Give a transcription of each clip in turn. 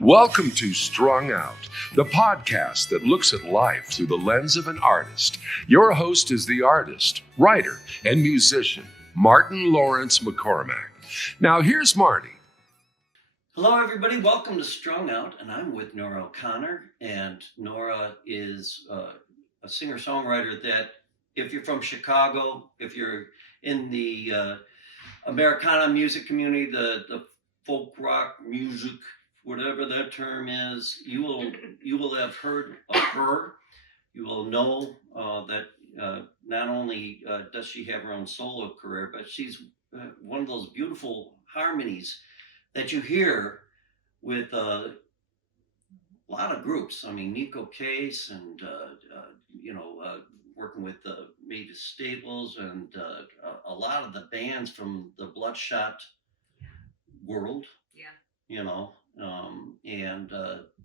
Welcome to Strung Out, the podcast that looks at life through the lens of an artist. Your host is the artist, writer, and musician, Martin Lawrence McCormack. Now here's Marty. Hello, everybody. Welcome to Strung Out, and I'm with Nora O'Connor. And Nora is a singer-songwriter that, if you're from Chicago, if you're in the Americana music community, the folk rock music, whatever that term is, you will have heard of her. You will know that not only does she have her own solo career, but she's one of those beautiful harmonies that you hear with a lot of groups. I mean, Nico Case and, working with Mavis Staples and a lot of the bands from the Bloodshot world. Yeah.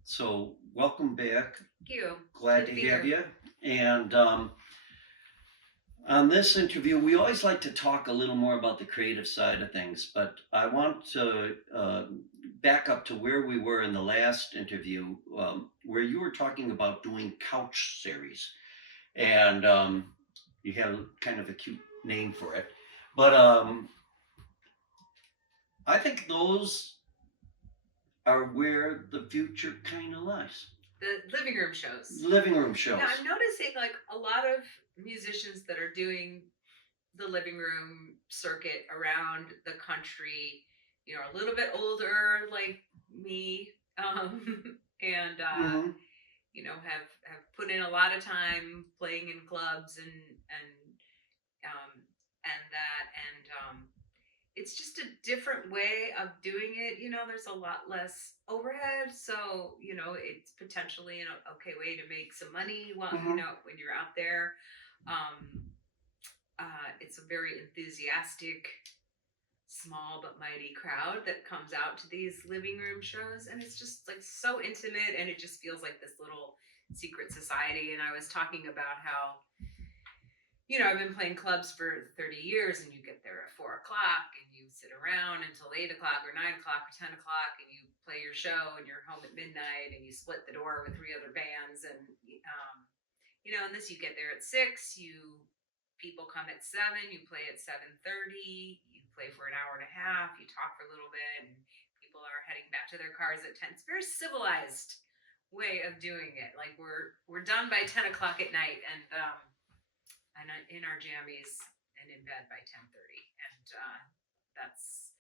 So welcome back. Thank you. Glad to have you. And on this interview, we always like to talk a little more about the creative side of things, but I want to back up to where we were in the last interview, where you were talking about doing couch series, and you have kind of a cute name for it, but I think those are where the future kind of lies. The living room shows. Yeah, I'm noticing like a lot of musicians that are doing the living room circuit around the country, a little bit older like me, and have put in a lot of time playing in clubs and it's just a different way of doing it. There's a lot less overhead, so it's potentially an okay way to make some money while when you're out there. It's a very enthusiastic, small but mighty crowd that comes out to these living room shows, and it's just like so intimate, and it just feels like this little secret society. And I was talking about how I've been playing clubs for 30 years, and you get there at 4 o'clock and you sit around until 8 o'clock or 9 o'clock or 10 o'clock and you play your show and you're home at midnight and you split the door with 3 other bands. And, and this, you get there at 6, people come at 7, you play at 7:30, you play for an hour and a half, you talk for a little bit, and people are heading back to their cars at 10. It's a very civilized way of doing it. Like we're done by 10 o'clock at night, and in our jammies and in bed by 10:30, and that's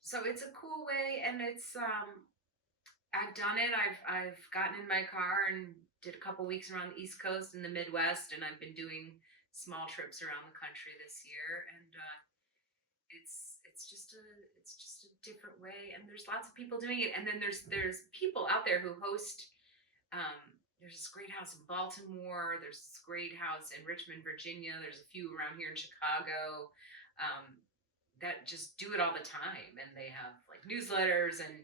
so it's a cool way, and it's I've done it. I've gotten in my car and did a couple weeks around the East Coast and the Midwest, and I've been doing small trips around the country this year, and it's just a different way, and there's lots of people doing it, and then there's people out there who host. There's this great house in Baltimore. There's this great house in Richmond, Virginia. There's a few around here in Chicago that just do it all the time. And they have like newsletters, and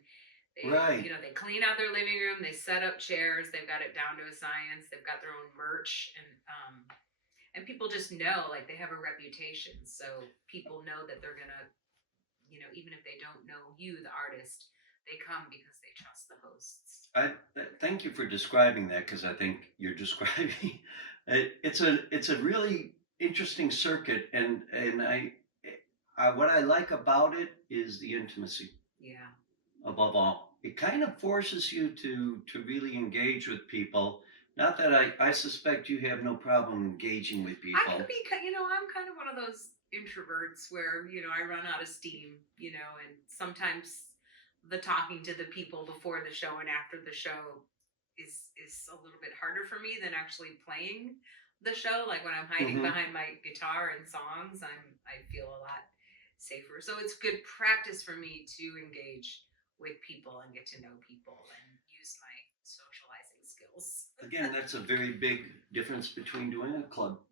they, they clean out their living room. They set up chairs. They've got it down to a science. They've got their own merch, and people just know, like, they have a reputation. So people know that they're gonna, even if they don't know you, the artist, they come because they trust the hosts. I thank you for describing that, because I think you're describing it's a really interesting circuit, and I what I like about it is the intimacy. Yeah. Above all, it kind of forces you to really engage with people. Not that I suspect you have no problem engaging with people. I could be, I'm kind of one of those introverts where I run out of steam, and sometimes the talking to the people before the show and after the show is a little bit harder for me than actually playing the show. Like when I'm hiding behind my guitar and songs, I feel a lot safer. So it's good practice for me to engage with people and get to know people and use my socializing skills. Again, that's a very big difference between doing a club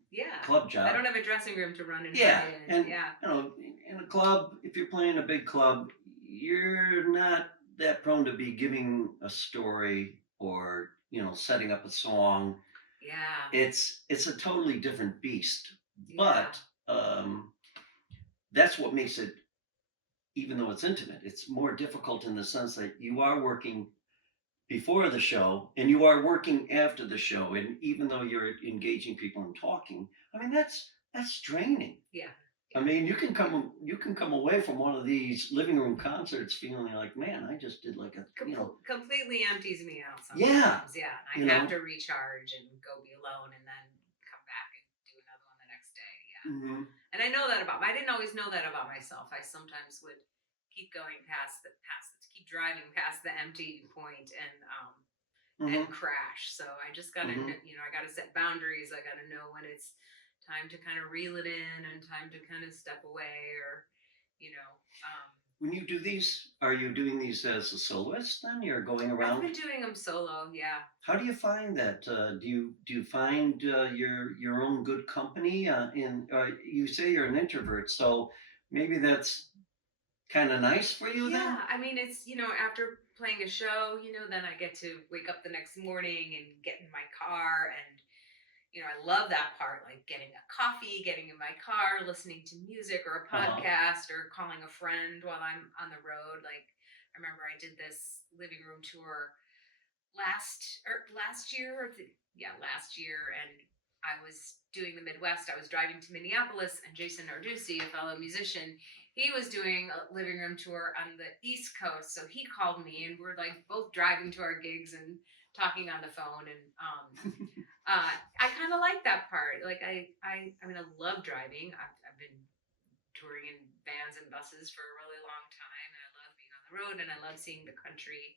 job. I don't have a dressing room to run in. In a club, if you're playing a big club, you're not that prone to be giving a story or setting up a song. Yeah, it's a totally different beast. But that's what makes it even though it's intimate, it's more difficult in the sense that you are working before the show and you are working after the show, and even though you're engaging people and talking, I mean that's draining. Yeah. I mean, you can come away from one of these living room concerts feeling like, man, I just did like a completely empties me out sometimes. Yeah. And I have to recharge and go be alone and then come back and do another one the next day. Yeah. Mm-hmm. And I know that I didn't always know that about myself. I sometimes would keep going keep driving past the empty point and crash. So I just gotta, I gotta set boundaries. I gotta know when it's time to kind of reel it in and time to kind of step away, or, when you do these, are you doing these as a soloist then? You're going around? I've been doing them solo, yeah. How do you find that? Do you find your own good company? You say you're an introvert, so maybe that's kind of nice for you then? Yeah, I mean, it's, after playing a show, then I get to wake up the next morning and get in my car and, I love that part, like getting a coffee, getting in my car, listening to music or a podcast or calling a friend while I'm on the road. Like, I remember I did this living room tour last year, and I was doing the Midwest. I was driving to Minneapolis, and Jason Narducci, a fellow musician, he was doing a living room tour on the East Coast. So he called me, and we're like both driving to our gigs and talking on the phone. And I kind of like that part. Like I mean, I love driving. I've been touring in vans and buses for a really long time, and I love being on the road, and I love seeing the country.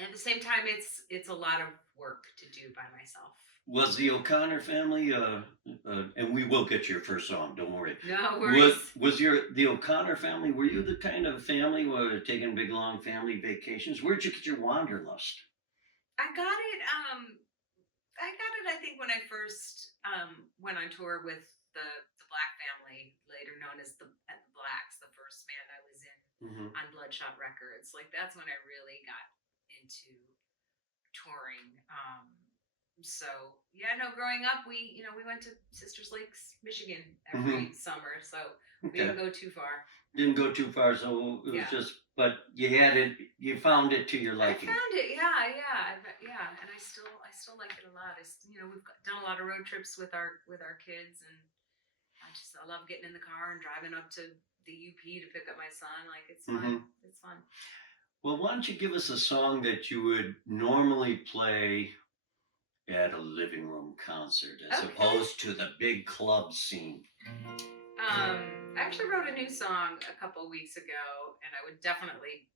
At the same time, it's a lot of work to do by myself. Was the O'Connor family, and we will get your first song, don't worry. No worries. Was the O'Connor family, were you the kind of family who were taking big, long family vacations? Where'd you get your wanderlust? I got it, I think, when I first went on tour with the Black family, later known as the Blacks, the first band I was in on Bloodshot Records. Like, that's when I really got into touring. So yeah, no, growing up, we went to Sisters Lakes, Michigan every summer, so we didn't go too far. Didn't go too far, so it was just, but you found it to your liking. I found it, yeah, and I still like it a lot. We've done a lot of road trips with our kids, and I love getting in the car and driving up to the UP to pick up my son. Like, it's fun. It's fun. Well, why don't you give us a song that you would normally play at a living room concert as opposed to the big club scene? I actually wrote a new song a couple weeks ago, and I would definitely,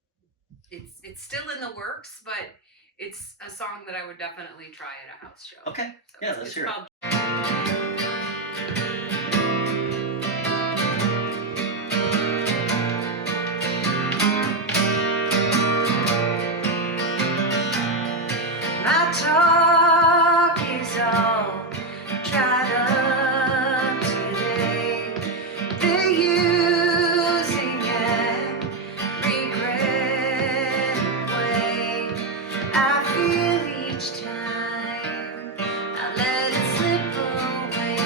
it's still in the works, but it's a song that I would definitely try at a house show. Okay, so yeah, let's hear it. My talk is all dried up today. They're using and regret way. I feel each time I let it slip away.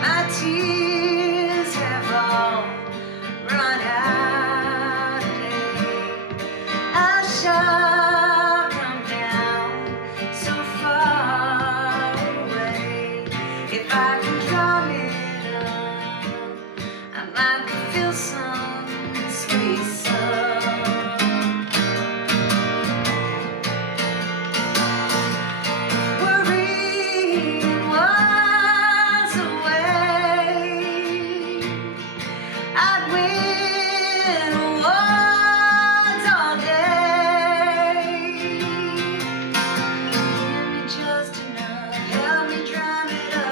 My tears have all run out today. I shall come down so far away. If I can drum it up, I might could feel some space up. Worrying was a way I'd win awards all day. Give me just enough, help me drum it up.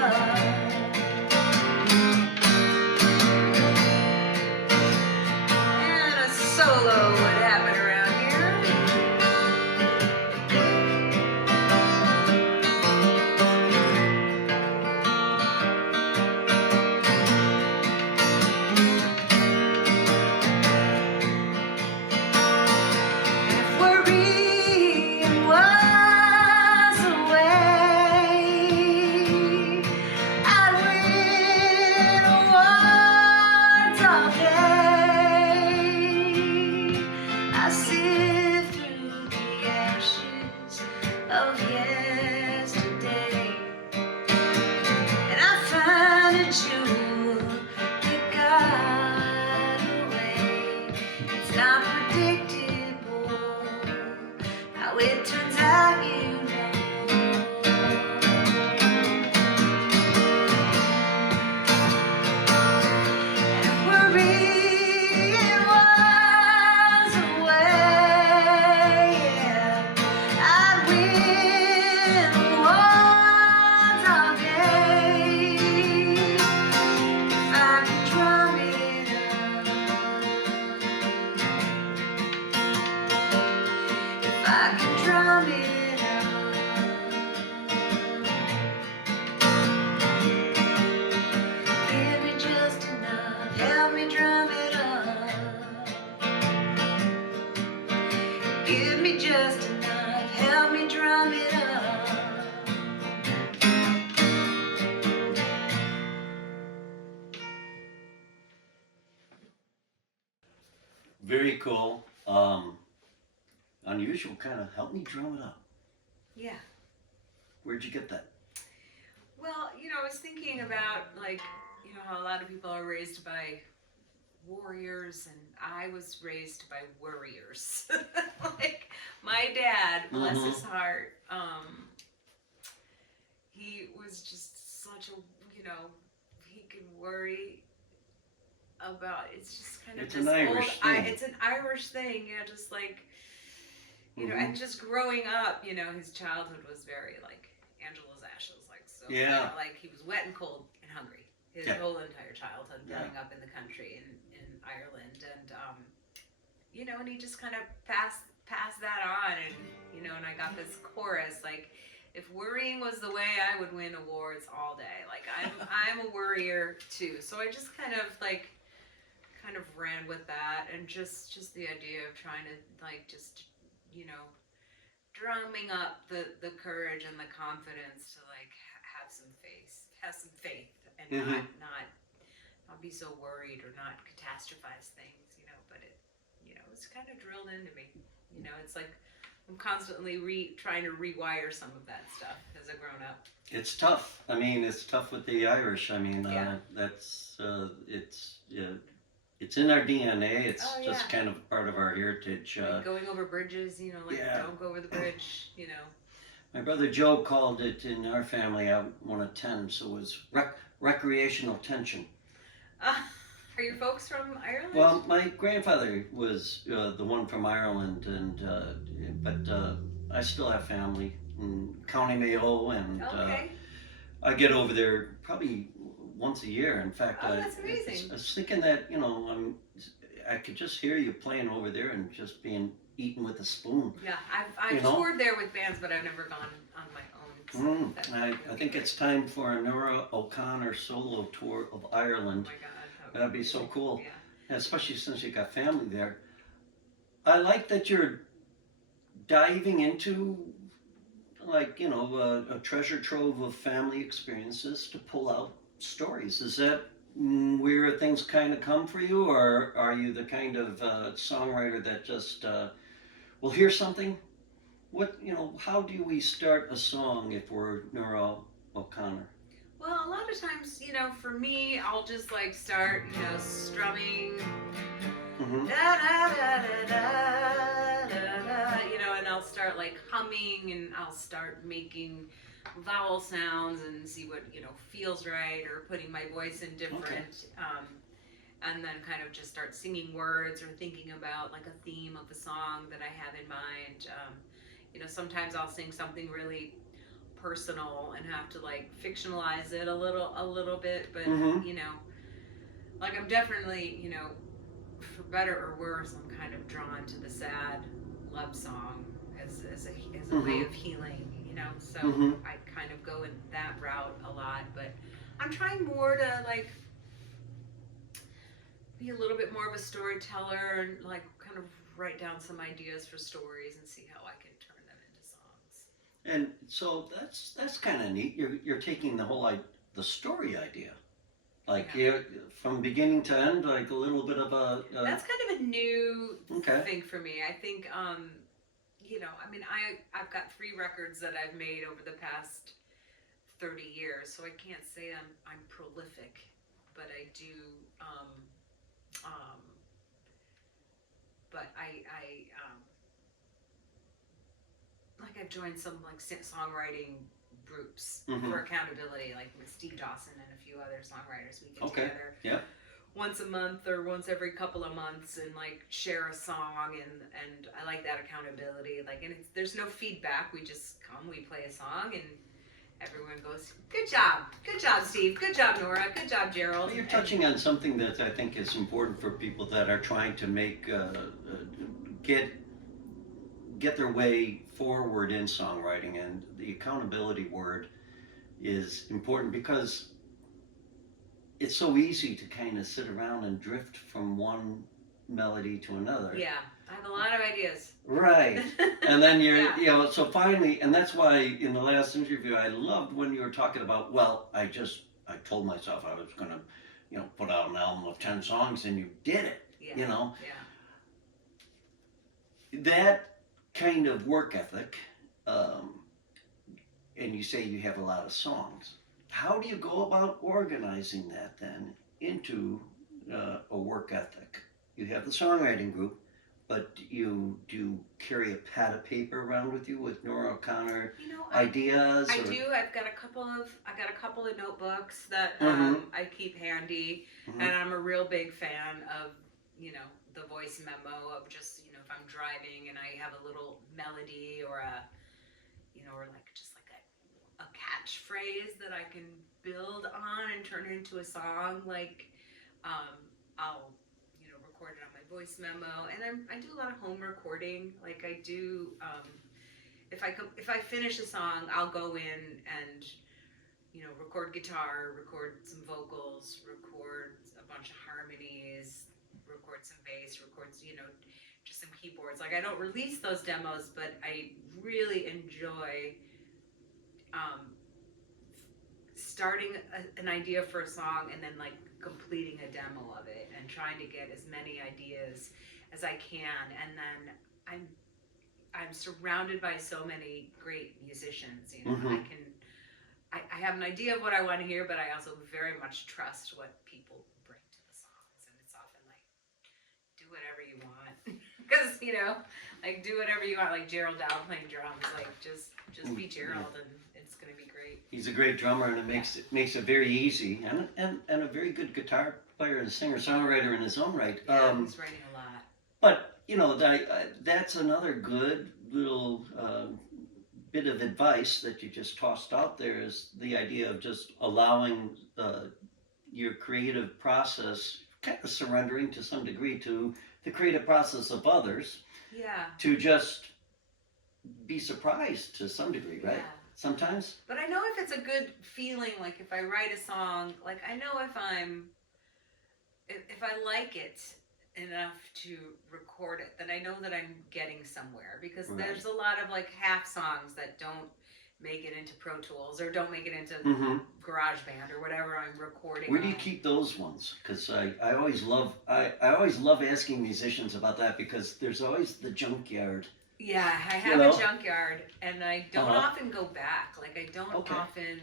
Very cool. Unusual kind of. Help me drum it up. Yeah. Where'd you get that? Well, I was thinking about like, how a lot of people are raised by warriors, and I was raised by worriers. Like my dad, bless his heart, he was just such a, he could worry about, it's just kind of It's this an Irish thing. it's an Irish thing, just like, and just growing up, his childhood was very like Angela's ashes, like so. Yeah. Like he was wet and cold and hungry his whole entire childhood, growing up in the country in Ireland, and and he just kind of passed that on, and and I got this chorus like, if worrying was the way, I would win awards all day. Like I'm a worrier too, so I just kind of ran with that, and just the idea of trying to like just drumming up the courage and the confidence to like have some faith, and not be so worried or not catastrophize things, but it's kind of drilled into me. It's like I'm constantly trying to rewire some of that stuff as a grown up. It's tough. I mean, it's tough with the Irish. I mean, that's it's in our DNA. It's just kind of part of our heritage. Like going over bridges, don't go over the bridge, My brother Joe called it in our family out one of 10, so it was recreational tension. Are your folks from Ireland? Well, my grandfather was the one from Ireland, but I still have family in County Mayo, and I get over there probably once a year. In fact, that's amazing. I was thinking that I could just hear you playing over there and just being eaten with a spoon. Yeah, I've toured there with bands, but I've never gone on my own. So I think it's time for a NORA O'Connor solo tour of Ireland. Oh my God. That'd be so cool, yeah. especially since you got family there. I like that you're diving into, like, a treasure trove of family experiences to pull out stories. Is that where things kind of come for you, or are you the kind of songwriter that just will hear something? How do we start a song if we're Nora O'Connor? Well, a lot of times, for me, I'll just like start, strumming, da da da da da da, and I'll start like humming, and I'll start making vowel sounds and see what feels right, or putting my voice in different, and then kind of just start singing words or thinking about like a theme of the song that I have in mind. Sometimes I'll sing something really personal and have to like fictionalize it a little bit, but like I'm definitely, for better or worse, I'm kind of drawn to the sad love song as a way of healing, so I kind of go in that route a lot, but I'm trying more to like be a little bit more of a storyteller and like kind of write down some ideas for stories and see how I can turn them into songs. And so that's kind of neat. You're taking the story idea, like from beginning to end, like a little bit of a. That's kind of a new thing for me. I think, I mean, I've got 3 records that I've made over the past 30 years, so I can't say I'm prolific, but I do. But I like I've joined some like songwriting groups for accountability, like with Steve Dawson and a few other songwriters. We get together once a month or once every couple of months and like share a song, and I like that accountability. Like, and there's no feedback. We just come, we play a song, and everyone goes, good job, Steve, good job, Nora, good job, Gerald. Well, you're touching on something that I think is important for people that are trying to make get their way forward in songwriting, and the accountability word is important because it's so easy to kind of sit around and drift from one melody to another. Yeah, I have a lot of ideas. Right. And then you're, so finally, and that's why in the last interview, I loved when you were talking about, well, I told myself I was going to, put out an album of 10 songs, and you did it, Yeah. that kind of work ethic, um, and you say you have a lot of songs. How do you go about organizing that then into a work ethic? You have the songwriting group, but you do carry a pad of paper around with you with Nora O'Connor ideas? I do. I got a couple of notebooks that I keep handy, and I'm a real big fan of the voice memo of just if I'm driving and I have a little melody or a or like just like a catchphrase that I can build on and turn into a song. Like I'll record it on my voice memo, and I do a lot of home recording. Like I do. If I finish a song, I'll go in and record guitar, record some vocals, record a bunch of harmonies, record some bass, record just some keyboards. Like I don't release those demos, but I really enjoy starting an idea for a song and then like completing a demo of it and trying to get as many ideas as I can. And then I'm surrounded by so many great musicians. I have an idea of what I want to hear, but I also very much trust what people bring to the songs. And it's often like, do whatever you want. Because, like do whatever you want. Like Gerald Dow playing drums. Like just be Gerald and it's going to be great. He's a great drummer, and it makes it very easy. And a very good guitar player and singer-songwriter in his own right. Yeah, he's writing a lot. But, that's another good little bit of advice that you just tossed out there, is the idea of just allowing your creative process, kind of surrendering to some degree to the creative process of others. Yeah. To just be surprised to some degree, right? Yeah. Sometimes. But I know if it's a good feeling, like if I write a song, like I know if I like it enough to record it, then I know that I'm getting somewhere, because there's a lot of like half songs that don't make it into Pro Tools or don't make it into GarageBand or whatever I'm recording. Where do you keep those ones? Because I always love asking musicians about that, because there's always the junkyard. Yeah, I have a junkyard, and I don't often go back. Like I don't often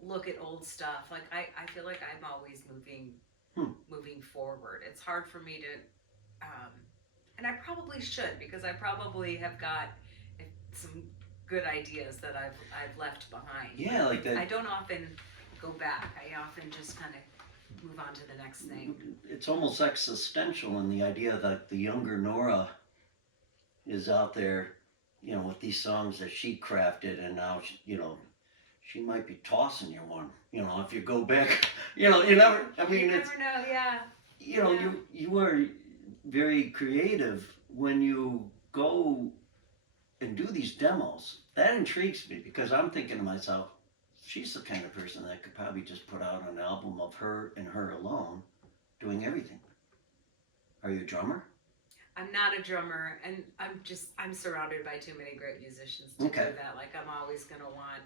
look at old stuff. Like I feel like I'm always moving forward. It's hard for me to, and I probably should, because I probably have got some good ideas that I've left behind. Yeah, like that. I don't often go back. I often just kind of move on to the next thing. It's almost existential in the idea that the younger Nora is out there, with these songs that she crafted, and now she might be tossing you one. If you go back, you never. I mean, you never know. Yeah. You are very creative when you go and do these demos. That intrigues me, because I'm thinking to myself, she's the kind of person that could probably just put out an album of her and her alone, doing everything. Are you a drummer? I'm not a drummer, and I'm surrounded by too many great musicians to do that. Like I'm always gonna want,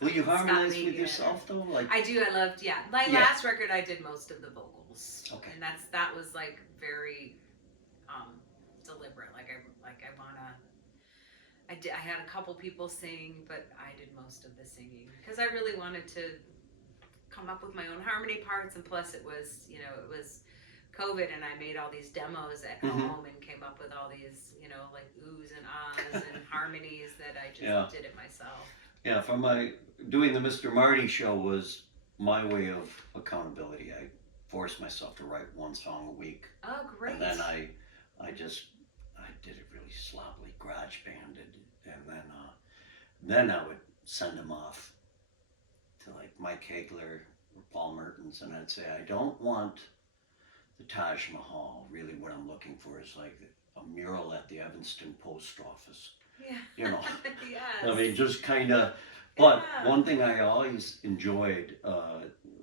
Will you harmonize with yourself though? Like I do. I loved. Yeah, my last record, I did most of the vocals. Okay. And that was like very deliberate. I had a couple people sing, but I did most of the singing because I really wanted to come up with my own harmony parts, and plus it was COVID, and I made all these demos at home and came up with all these, like oohs and ahs and harmonies that I just did it myself. Yeah, doing the Mr. Marty show was my way of accountability. I forced myself to write one song a week. Oh, great. And then I did it really sloppily, garage banded, and then I would send them off to like Mike Hagler or Paul Mertens, and I'd say, I don't want the Taj Mahal. Really what I'm looking for is like a mural at the Evanston post office. Yeah. Yes. I mean, just kind of, but one thing I always enjoyed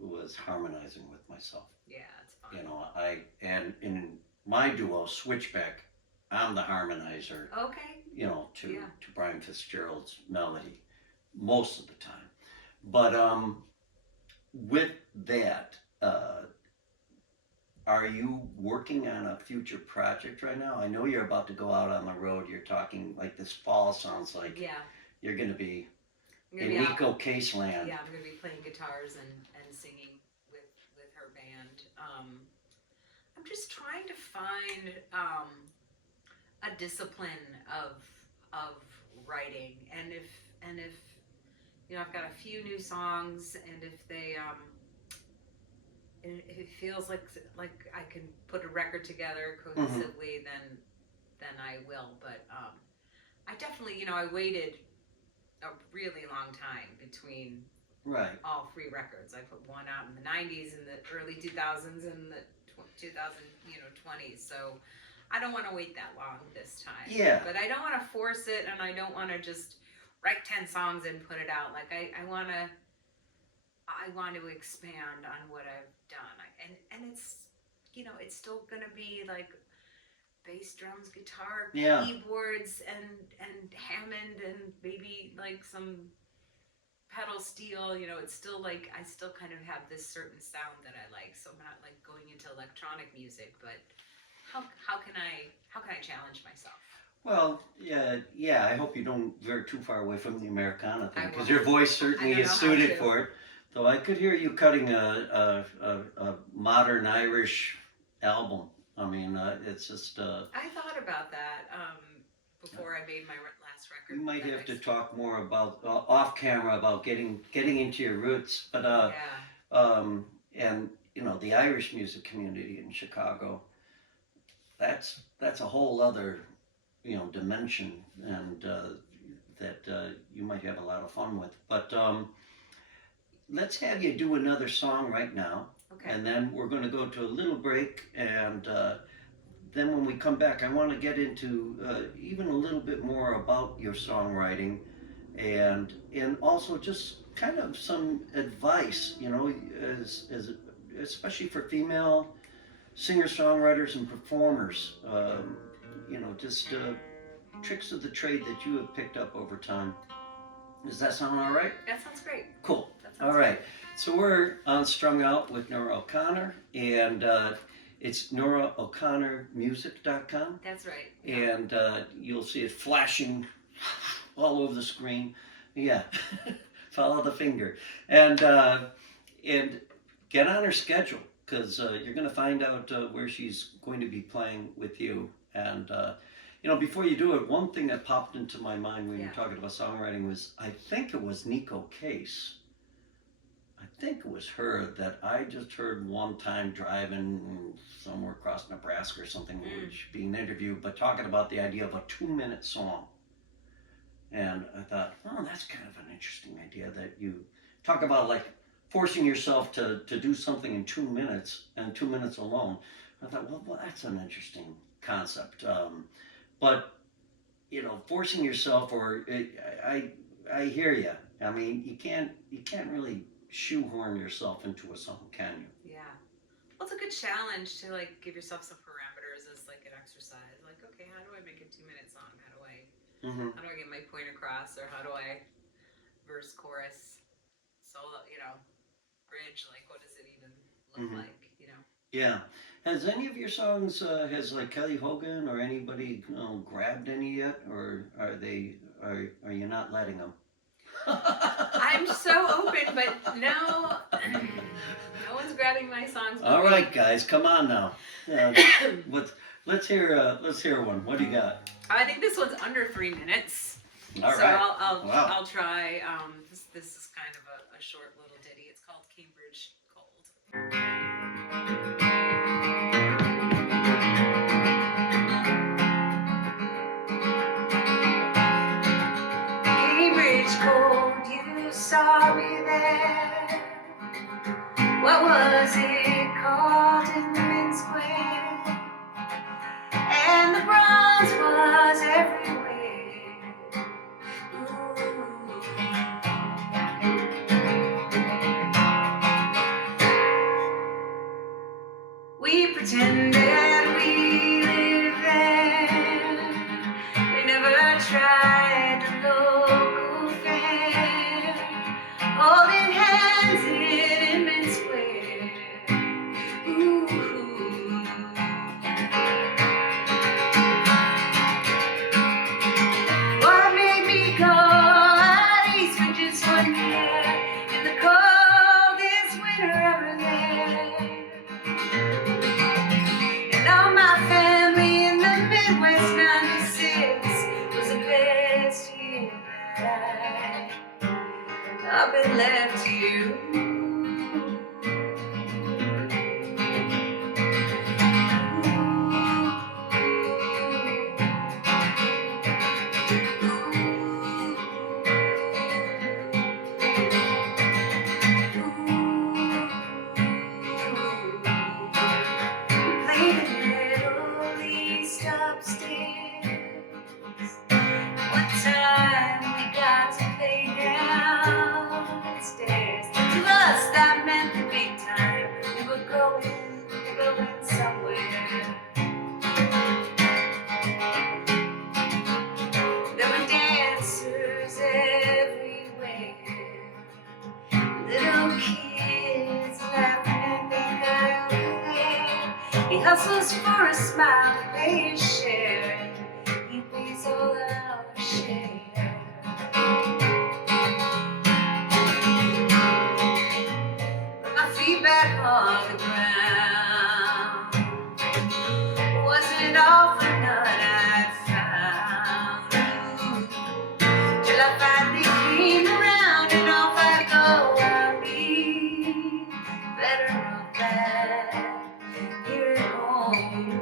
was harmonizing with myself. Yeah, it's fun. And in my duo, Switchback, I'm the harmonizer. Okay. To Brian Fitzgerald's melody most of the time. But with that, are you working on a future project right now? I know you're about to go out on the road. You're talking like this fall sounds like Yeah. you're going to be I'm gonna in be out- Nico Case land. Yeah, I'm gonna be playing guitars and singing with her band. I'm just trying to find a discipline of writing, and if I've got a few new songs, and if they and if it feels like I can put a record together cohesively, then I will. But I definitely, I waited a really long time between Right. all 3 records. I put one out in the 90s, in the early 2000s, and the 2020s. So I don't want to wait that long this time. Yeah. But I don't want to force it, and I don't want to just write 10 songs and put it out. Like I want to expand on what I've done. And it's it's still going to be like bass, drums, guitar, Yeah. keyboards, and Hammond, and maybe like some pedal steel. It's still like I still kind of have this certain sound that I like. So I'm not like going into electronic music, but how can I challenge myself? Well, yeah. I hope you don't veer too far away from the Americana thing, I because won't. your voice certainly I don't is know how suited to. for it. Though I could hear you cutting a modern Irish album. I mean, it's just. I thought about that before I made my last record. You might that have I to s- talk more about off camera about getting into your roots, but Yeah. and the Irish music community in Chicago. That's a whole other dimension, and that you might have a lot of fun with. But let's have you do another song right now, Okay. and then we're going to go to a little break, and then when we come back, I want to get into even a little bit more about your songwriting, and also just kind of some advice, as especially for female singer-songwriters and performers. Just tricks of the trade that you have picked up over time. Does that sound all right? That sounds great. Cool. That sounds All right. So we're on Strung Out with Nora O'Connor, and it's NoraO'ConnorMusic.com, That's right. and you'll see it flashing all over the screen. Yeah, follow the finger, and get on her schedule, because you're going to find out where she's going to be playing with you. And before you do it, one thing that popped into my mind when you were talking about songwriting was, I think it was Nico Case. I think it was her that I just heard one time driving somewhere across Nebraska or something, where she was being interviewed, but talking about the idea of a 2-minute song. And I thought, oh, that's kind of an interesting idea, that you talk about like forcing yourself to do something in 2 minutes, and 2 minutes alone. I thought, well, that's an interesting concept. But forcing yourself, or I hear you. I mean, you can't really shoehorn yourself into a song, can you? Yeah. Well, it's a good challenge to like give yourself some parameters as like an exercise. Like, okay, how do I make a 2-minute song? How do I get my point across, or how do I verse, chorus, solo, bridge? Like, what does it even look like? Yeah. Has any of your songs, has like Kelly Hogan or anybody grabbed any yet, or are you not letting them? I'm so open, but no one's grabbing my songs. All right, guys, come on now. Let's hear one. What do you got? I think this one's under 3 minutes. All so right. I'll try. This is kind of a short little ditty. It's called Cambridge Cold. Cambridge Cold, you saw me there. What was it called? Inman Square, and the bronze was everywhere. We pretended we lived there. We never tried the local fair, holding hands in Inman Square. Ooh. up and left you. Played a little east upstairs. One time we got to play downstairs. To us that meant the big time. We were going somewhere. There were dancers everywhere. Little kids laughing at the guy over there. He hustles for a smile to pay his share. He pays all our share. But my feet back on the ground wasn't all for none I'd found. Till I finally came around and off I go. I'll be better off back here at home.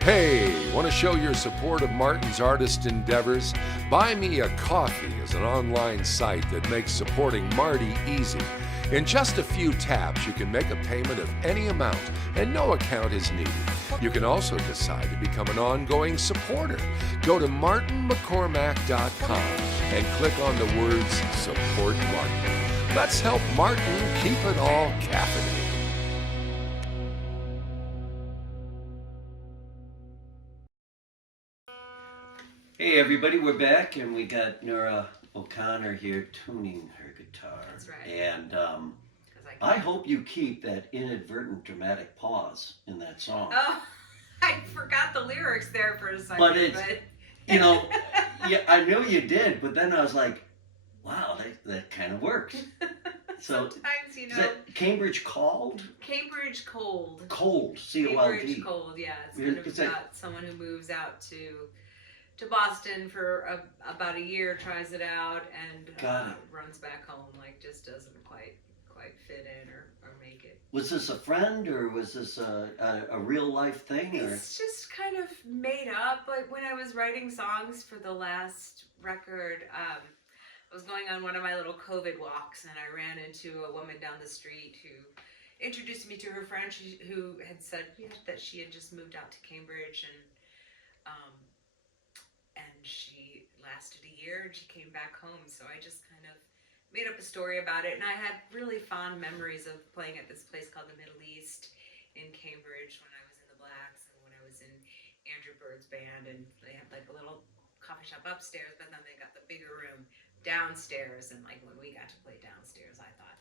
Hey, want to show your support of Martin's artist endeavors? Buy Me a Coffee is an online site that makes supporting Marty easy. In just a few taps, you can make a payment of any amount, and no account is needed. You can also decide to become an ongoing supporter. Go to martinmccormack.com and click on the words Support Martin. Let's help Martin keep it all caffeinated. Hey everybody, we're back and we got Nora O'Connor here tuning her guitar. That's right. And 'Cause I hope you keep that inadvertent dramatic pause in that song. Oh, I forgot the lyrics there for a second. But it's, you know, yeah, I knew you did, but then I was like, wow, that kind of works. So sometimes, you is know, that Cambridge Cold? Cambridge Cold. Cold, Cambridge C-O-L-D. Cold, yeah. It's Is kind of that- about someone who moves out to Boston for about a year, tries it out, and Got it. runs back home. Like, just doesn't quite fit in or make it. Was this a friend or was this a real life thing? Or? It's just kind of made up. Like when I was writing songs for the last record, I was going on one of my little COVID walks, and I ran into a woman down the street who introduced me to her friend who had said that she had just moved out to Cambridge, and she lasted a year and she came back home. So I just kind of made up a story about it, and I had really fond memories of playing at this place called the Middle East in Cambridge when I was in the Blacks and when I was in Andrew Bird's band, and they had like a little coffee shop upstairs, but then they got the bigger room downstairs, and like when we got to play downstairs, I thought,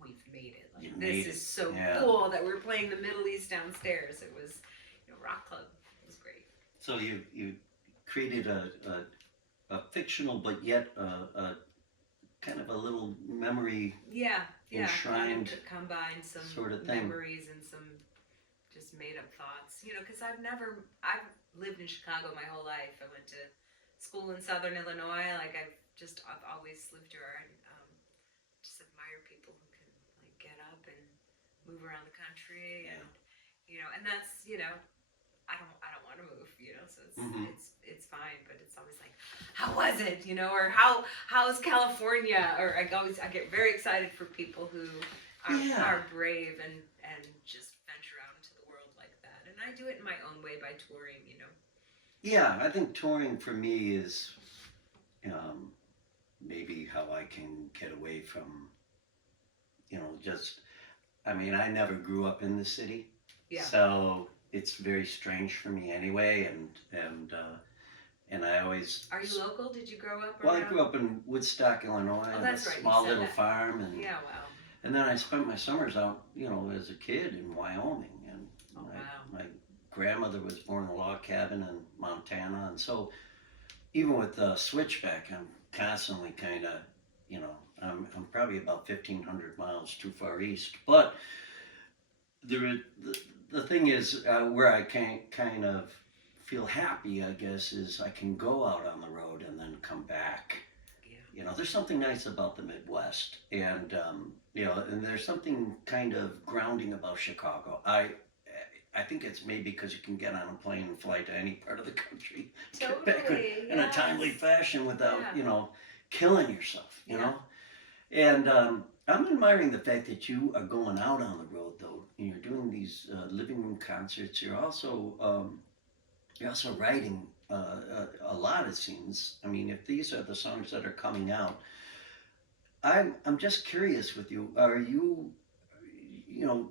we've made it. Like, this is so cool that we're playing the Middle East downstairs. It was, rock club. It was great. So you created a fictional but yet a kind of a little memory kind enshrined of combine some sort of thing. memories and some just made up thoughts, because I've lived in Chicago my whole life. I went to school in Southern Illinois. Like I've always lived here, and just admire people who can like get up and move around the country, and and that's I don't want to move, so it's fine, but it's always like, how was it, or how's California, or I get very excited for people who are brave and just venture out into the world like that, and I do it in my own way by touring, Yeah, I think touring for me is maybe how I can get away from, I never grew up in the city, so it's very strange for me anyway, and I always... Are you local? Did you grow up around? Well, I grew up in Woodstock, Illinois, on a that's right. small little farm, and yeah, wow. And then I spent my summers out, as a kid in Wyoming, and Oh wow. my grandmother was born in a log cabin in Montana, and so even with Switchback, I'm constantly kind of, you know, I'm probably about 1,500 miles too far east. But the thing is, where I can kind of feel happy, I guess, is I can go out on the road and then come back. Yeah. There's something nice about the Midwest, and and there's something kind of grounding about Chicago. I think it's maybe because you can get on a plane and fly to any part of the country, get back Totally. in a timely Yes. fashion without, Yeah. killing yourself, Yeah. And I'm admiring the fact that you are going out on the road, though, and you're doing these living room concerts. You're also writing a lot of scenes. I mean, if these are the songs that are coming out, I'm just curious with you. Are you, you know,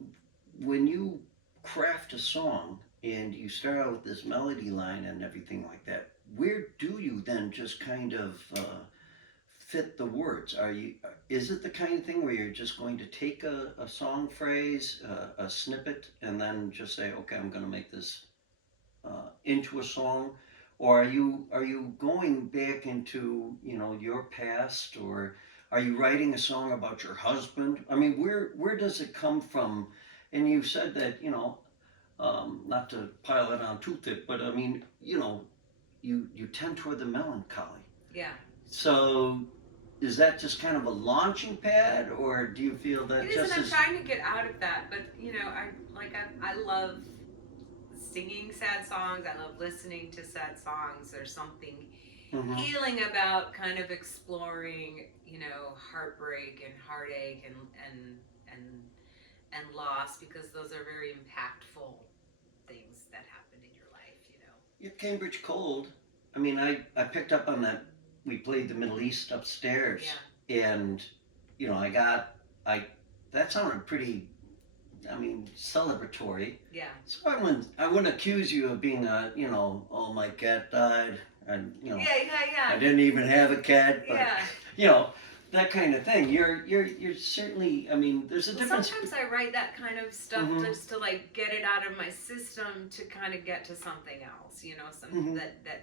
when you craft a song and you start out with this melody line and everything like that, where do you then just kind of fit the words? Is it the kind of thing where you're just going to take a song phrase, a snippet, and then just say, okay, I'm going to make this into a song, or are you going back into your past, or are you writing a song about your husband? I mean, where does it come from? And you said that not to pile it on too thick, but I mean, you tend toward the melancholy. Yeah. So is that just kind of a launching pad, or do you feel It that is, and just I'm as trying to get out of that. But I love singing sad songs. I love listening to sad songs. There's something Mhm. healing about kind of exploring, heartbreak and heartache and and loss, because those are very impactful things that happen in your life. Your Cambridge Cold. I mean, I picked up on that. We played the Middle East upstairs, and I that sounded pretty. I mean, celebratory. Yeah. So I wouldn't accuse you of being oh, my cat died, and Yeah. I didn't even have a cat, but Yeah. you know that kind of thing. You're certainly. I mean, there's a Well, difference. sometimes I write that kind of stuff Mhm. just to like get it out of my system to kind of get to something else. Mhm. That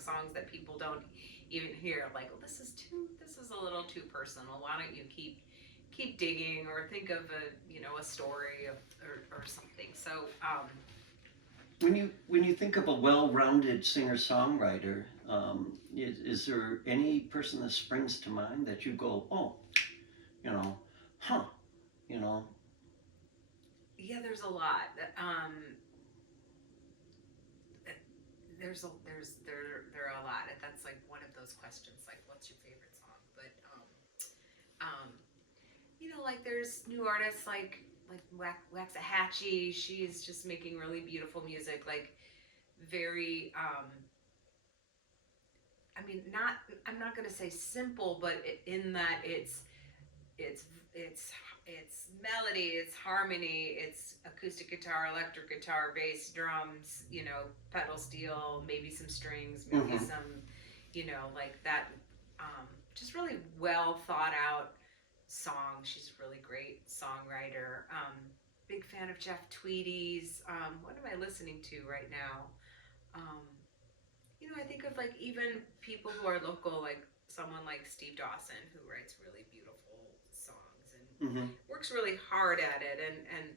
songs that people don't even hear. Like, well, this is a little too personal. Why don't you keep digging, or think of a story or something. So When you think of a well-rounded singer-songwriter, is there any person that springs to mind that you go, oh, you know, huh, you know? yeah, there's a lot. There are a lot. That's like one of those questions, like, what's your favorite song? But um, like, there's new artists like Waxahachie. She's just making really beautiful music, like very I mean, not I'm not gonna say simple, but in that it's it's it's melody, it's harmony, it's acoustic guitar, electric guitar, bass, drums, pedal steel, maybe some strings, maybe Mhm. some, like that. Just really well thought out song. She's a really great songwriter. Big fan of Jeff Tweedy's. What am I listening to right now? Um, I think of like even people who are local, like someone like Steve Dawson, who writes really beautiful songs and Mhm. works really hard at it. And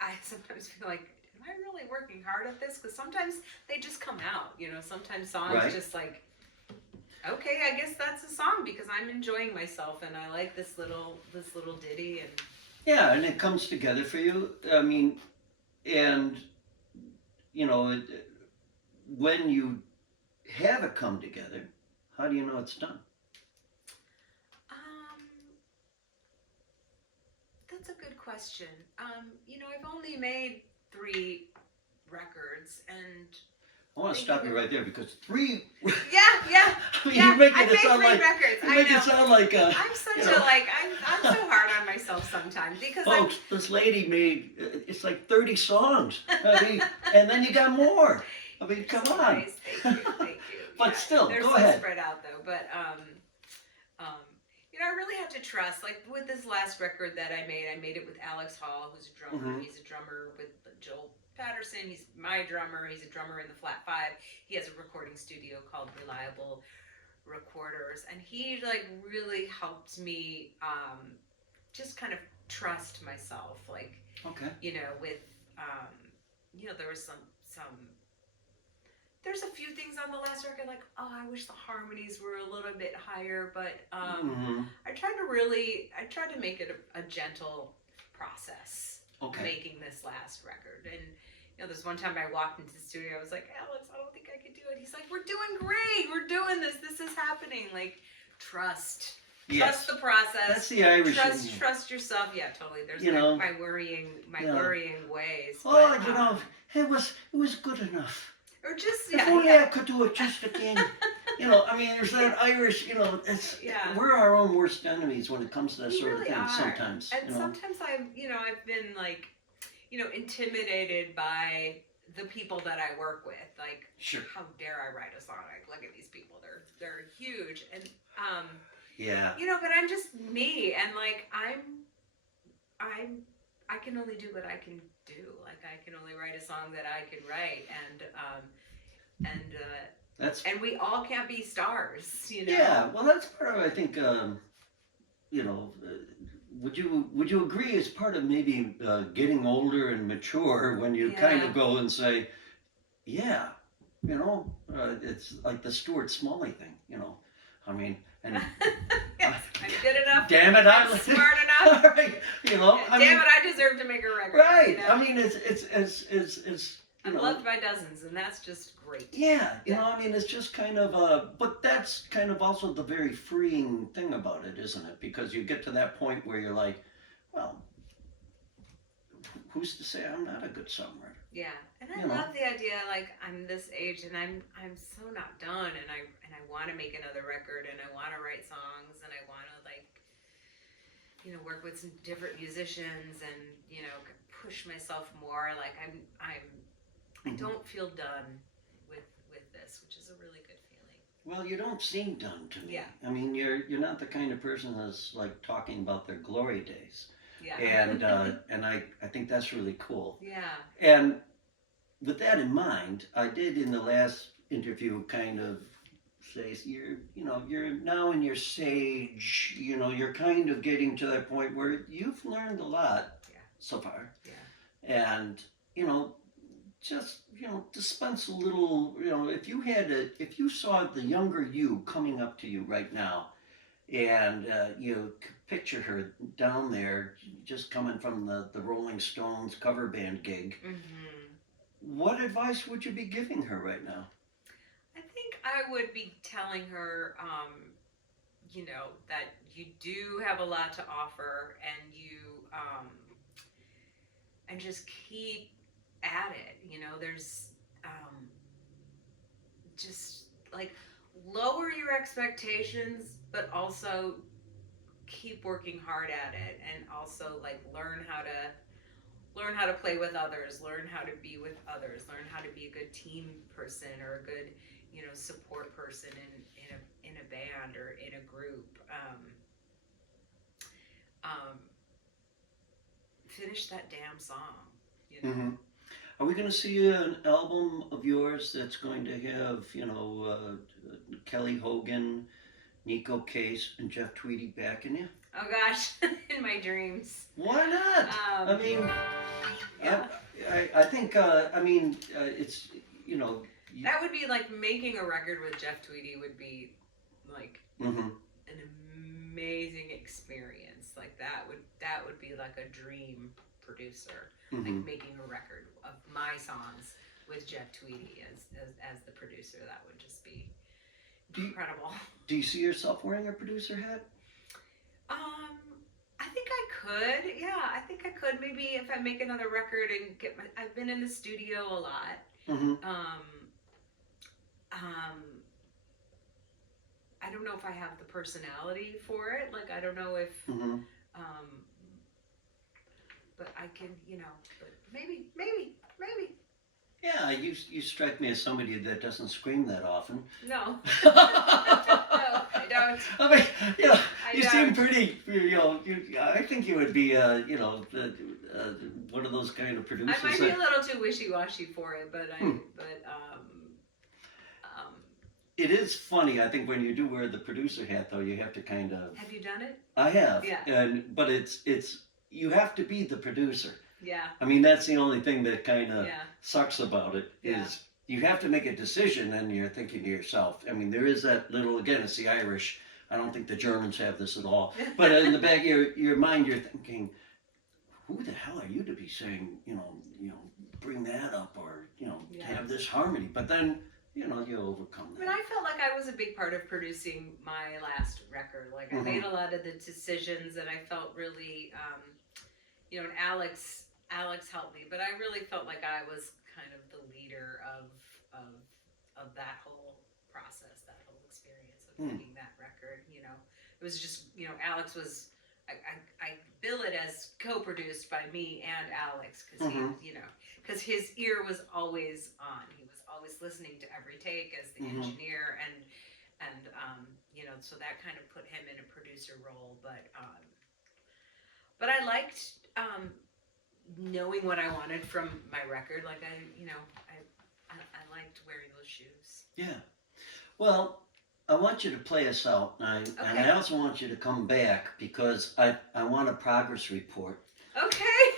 I sometimes feel like, am I really working hard at this? Because sometimes they just come out. Sometimes songs Right. just like, okay, I guess that's a song because I'm enjoying myself and I like this little ditty. And Yeah, and it comes together for you. I mean, and when you have it come together, how do you know it's done? um, that's a good question. I've only made 3 records, and I want to stop you right there because 3. yeah. I mean, Yeah, you're making I it made sound 3 like records. you I make know. it sound like I'm such you know. I'm so hard on myself sometimes because Folks, this lady made it's like 30 songs. I mean, and then you got more. I mean, come so on. nice. Thank you. But still, they're go so ahead. spread out though. But I really have to trust. Like with this last record that I made it with Alex Hall, who's a drummer. Mm-hmm. He's a drummer with Joel Patterson. He's my drummer. He's a drummer in the Flat Five. He has a recording studio called Reliable Recorders, and he like really helped me just kind of trust myself. Like, Okay. with there was some there's a few things on the last record like, oh, I wish the harmonies were a little bit higher, but Mm-hmm. I tried to make it a gentle process. Okay. Making this last record. And this one time I walked into the studio, I was like, Alex, I don't think I could do it. He's like, we're doing great, we're doing this is happening. Like, trust Yes. the process. That's the Irish. Trust yourself. Yeah, totally. There's my worrying ways. Oh, but, it was good enough. or just If only I could do it just again. I mean, there's that Irish, it's, we're our own worst enemies when it comes to that sort of thing sometimes. And sometimes I've been like, intimidated by the people that I work with. Like, sure. How dare I write a song? Like, look at these people. They're huge. And, yeah. but I'm just me. And like, I can only do what I can do. Like, I can only write a song that I can write. And we all can't be stars, Yeah, well, that's part of, I think, would you agree it's part of maybe getting older and mature when you kind of go and say, yeah, it's like the Stuart Smalley thing, I mean, and yes, I'm good enough. Damn it, I'm smart enough. Right, I deserve to make a record. Right, I mean, it's I'm loved by dozens, and that's just great. Yeah, it's just kind of but that's kind of also the very freeing thing about it, isn't it? Because you get to that point where you're like, well, who's to say I'm not a good songwriter? Yeah, and I love the idea, like, I'm this age, and I'm so not done, and I want to make another record, and I want to write songs, and I want to, like, work with some different musicians, and, push myself more. Like, I don't feel done with this, which is a really good feeling. Well, you don't seem done to me. Yeah. I mean, you're not the kind of person that's like talking about their glory days. Yeah. And I think that's really cool. Yeah. And with that in mind, I did in the last interview kind of say, you're now in your sage, you're kind of getting to that point where you've learned a lot so far. Yeah. And, just, dispense a little, if you saw the younger you coming up to you right now, and you picture her down there just coming from the Rolling Stones cover band gig, what advice would you be giving her right now? I think I would be telling her, that you do have a lot to offer, and and just keep at it. There's just like lower your expectations, but also keep working hard at it, and also like learn how to play with others, learn how to be with others, learn how to be a good team person or a good support person in a band or in a group. Finish that damn song. Are we going to see an album of yours that's going to have, Kelly Hogan, Nico Case, and Jeff Tweedy backing you? Oh gosh, in my dreams. Why not? I mean, I think, it's, that would be like making a record with Jeff Tweedy would be like an amazing experience. Like that would be like a dream producer. Like making a record of my songs with Jeff Tweedy as the producer. That would just be incredible. Do you see yourself wearing a producer hat? I think I could. Yeah, I think I could. Maybe if I make another record and I've been in the studio a lot. I don't know if I have the personality for it. Like, I don't know if, but I can, but maybe. Yeah, you strike me as somebody that doesn't scream that often. No. No, I don't. I mean, you know, I you don't. seem pretty. I think you would be, one of those kind of producers. I might be a little too wishy-washy for it, but It is funny. I think when you do wear the producer hat, though, you have to kind of. have you done it? I have. Yeah. But it's you have to be the producer. Yeah. I mean, that's the only thing that kind of Yeah. sucks about it is Yeah. you have to make a decision, and you're thinking to yourself. I mean, there is that little, again, it's the Irish. I don't think the Germans have this at all. But in the back of your mind, you're thinking, who the hell are you to be saying, bring that up, or Yeah. have this harmony? But then, you overcome I that. mean, I felt like I was a big part of producing my last record. Like, I made a lot of the decisions, and I felt really, and Alex helped me, but I really felt like I was kind of the leader of that whole process, that whole experience of making that record. It was just, Alex was. I bill it as co-produced by me and Alex because because his ear was always on. He was always listening to every take as the engineer, and so that kind of put him in a producer role. But I liked knowing what I wanted from my record. Like I liked wearing those shoes. Yeah. Well, I want you to play us out, and I also want you to come back because I want a progress report. Okay.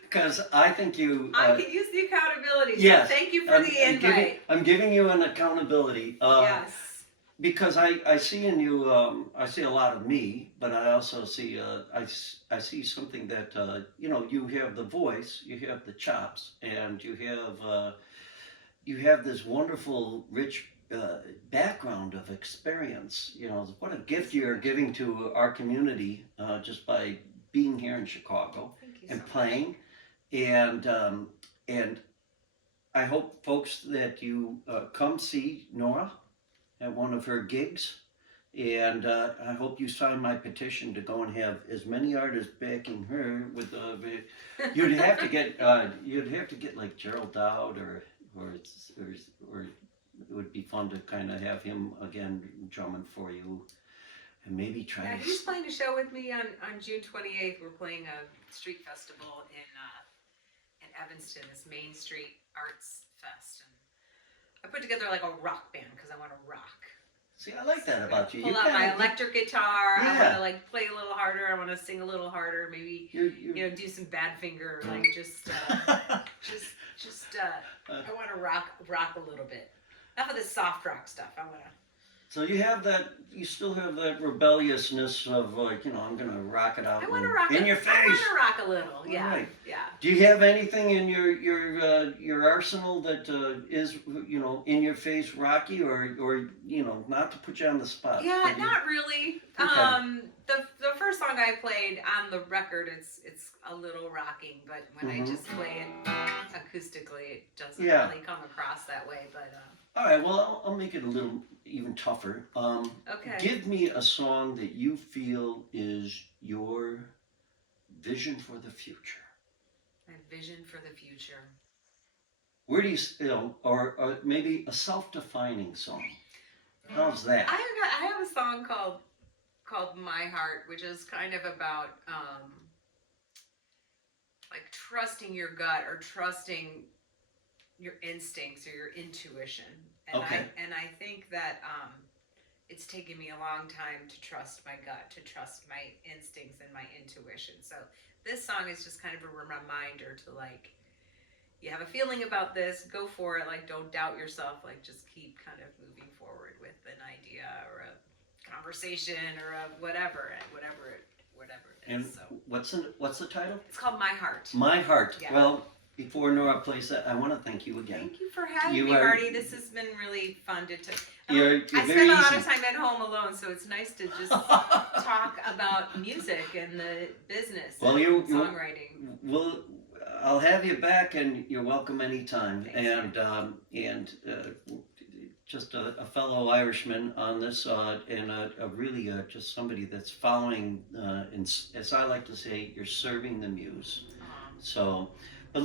Because I think you. I can use the accountability. So yes. thank you for the invite. I'm giving you an accountability. Yes. Because I see in you, I see a lot of me, but I also see, I see something that, you have the voice, you have the chops, and you have this wonderful, rich background of experience. What a gift you're giving to our community just by being here in Chicago and playing. And I hope, folks, that you come see Nora at one of her gigs, and I hope you sign my petition to go and have as many artists backing her. With you'd have to get like Gerald Dowd, or it would be fun to kind of have him again drumming for you, and maybe try. Yeah, he's playing a show with me on June 28th. We're playing a street festival in Evanston, this Main Street Arts Fest, and I put together like a rock band because I want to rock. See, I like that about you. Pull out my electric guitar. Yeah. I want to play a little harder. I want to sing a little harder. Maybe do some Badfinger, like I want to rock a little bit. Enough of this soft rock stuff. I want to. So you still have that rebelliousness of like, I'm gonna rock it out. I want to rock in your face. I want to rock a little. Yeah. Right. Yeah. Do you have anything in your arsenal that is in your face rocky, or not to put you on the spot? Yeah, not really. Okay. The first song I played on the record, it's a little rocking, but when I just play it acoustically, it doesn't really come across that way. But all right, well, I'll make it a little even tougher. Okay. Give me a song that you feel is your vision for the future. My vision for the future. Where do you, or maybe a self-defining song? How's that? I have a song called My Heart, which is kind of about like trusting your gut or trusting your instincts or your intuition. And I think that it's taken me a long time to trust my gut, to trust my instincts and my intuition. So this song is just kind of a reminder to, like, you have a feeling about this, go for it. Like, don't doubt yourself. Like, just keep kind of moving forward with an idea or a conversation or a whatever it is. And so what's the title? it's called My Heart. My Heart. Yeah. Well, before Nora plays that, I want to thank you again. Thank you for having me, Marty. This has been really fun to You're I very spend a lot easy. of time at home alone, so it's nice to just talk about music and the business and songwriting. I'll have you back, and you're welcome anytime. Thanks, And just a fellow Irishman on this, and really just somebody that's following, and as I like to say, you're serving the muse. So, But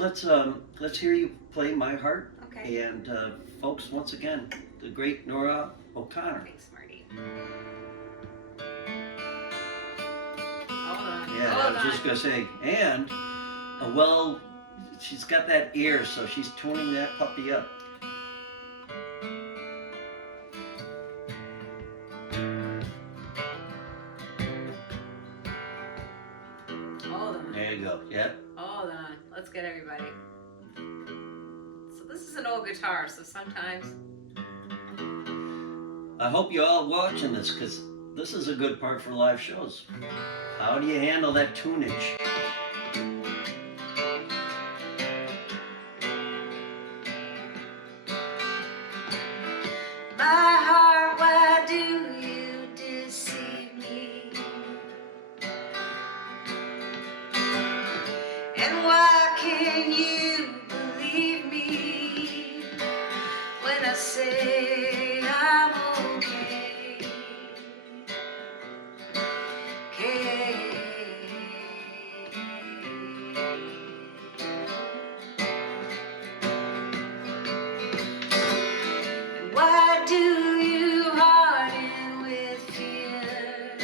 let's hear you play My Heart. Okay. And folks, once again, the great Nora O'Connor. Thanks, Marty. Hold on. Yeah, Hold I was just gonna say, and well, she's got that ear, so she's tuning that puppy up. Hold on. There you go. Yep. Hold on. Let's get everybody. So this is an old guitar, so sometimes. I hope you all watching this, because this is a good part for live shows. How do you handle that tunage? My heart, why do you deceive me? And why can you believe me when I say I'm okay? Why do you harden with fear?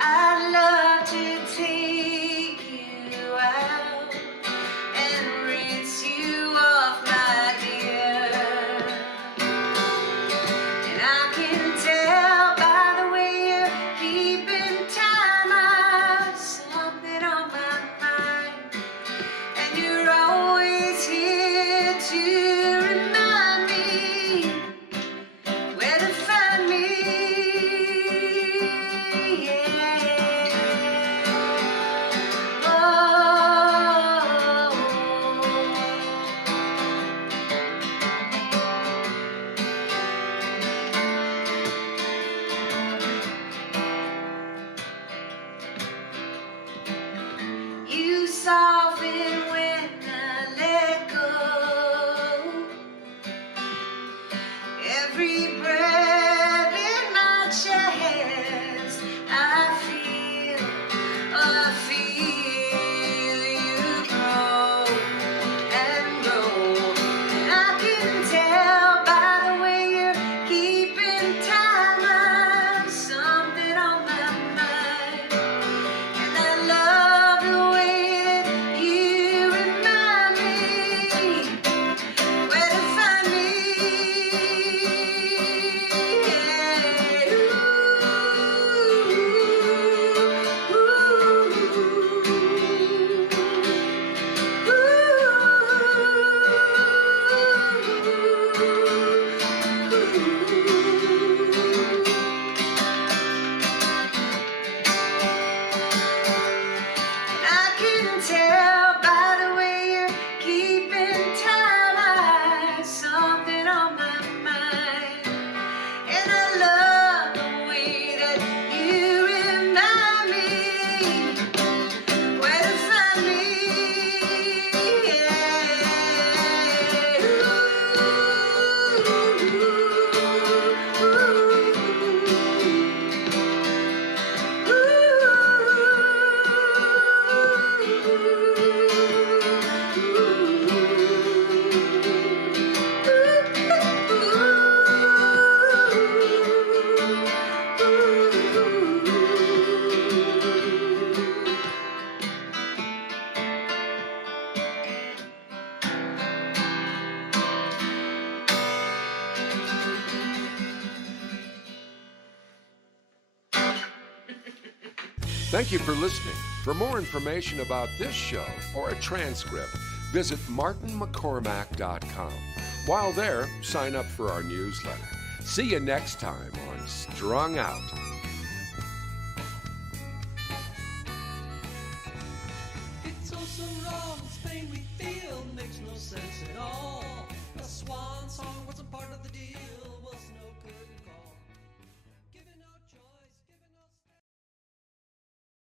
I'd love to take you out and rinse you off, my dear. And I can tell by the way you're keeping time, I've something on my mind. And you're always here to remind me where to find me. Yeah. Oh. You soften when I let go. Every breath in my chest, I feel you grow and grow. And I can tell by the way you're keeping time, I've something on my mind. And I love the way that you remind me where to find me. I can tell by the way you're keeping time, I have something on my mind. And I love the way that you remind me where to find me. Thank you for listening. For more information about this show or a transcript, visit martinmccormack.com. While there, sign up for our newsletter. See you next time on Strung Out.